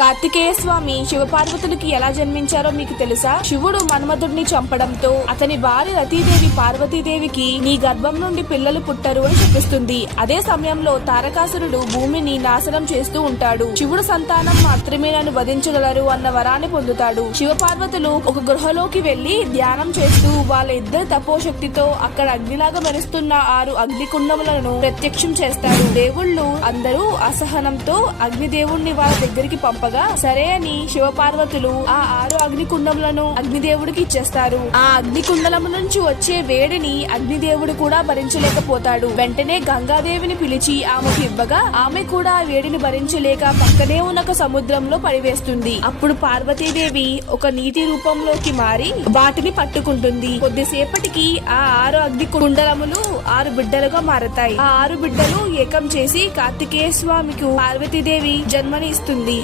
కార్తికేయ స్వామి శివపార్వతులకి ఎలా జన్మించారో మీకు తెలుసా? శివుడు మన్మధుడిని చంపడంతో అతని భార్య రతీదేవి పార్వతీదేవికి నీ గర్భం నుండి పిల్లలు పుట్టరు అని చెప్పిస్తుంది. అదే సమయంలో తారకాసురుడు భూమిని నాశనం చేస్తూ ఉంటాడు. శివుడు సంతానం మాత్రమే నన్ను వధించగలరు అన్న వరాన్ని పొందుతాడు. శివపార్వతులు ఒక గృహలోకి వెళ్లి ధ్యానం చేస్తూ వాళ్ళ ఇద్దరి తపోశక్తితో అక్కడ అగ్నిలాగా మెరుస్తున్న 6 అగ్నికుండములను ప్రత్యక్షం చేస్తారు. దేవుళ్ళు అందరూ అసహనంతో అగ్నిదేవుణ్ణి వాళ్ళ దగ్గరికి పంపగా సరే అని శివపార్వతులు ఆ 6 అగ్నికుండములను అగ్నిదేవుడికి ఇచ్చేస్తారు. ఆ అగ్నికుండలము నుంచి వచ్చే వేడిని అగ్నిదేవుడు కూడా భరించలేకపోతాడు. వెంటనే గంగాదేవిని పిలిచి ఆమెకు ఇవ్వగా ఆమె కూడా ఆ వేడిని భరించలేక పక్కనే ఉన్న ఒక సముద్రంలో పడివేస్తుంది. అప్పుడు పార్వతీదేవి ఒక నీటి రూపంలోకి మారి వాటిని పట్టుకుంటుంది. కొద్దిసేపటికి ఆ 6 అగ్నికుండలములు 6 బిడ్డలుగా మారతాయి. ఆ 6 బిడ్డలు ఏకం చేసి కార్తికేయ స్వామికి పార్వతీదేవి జన్మని ఇస్తుంది.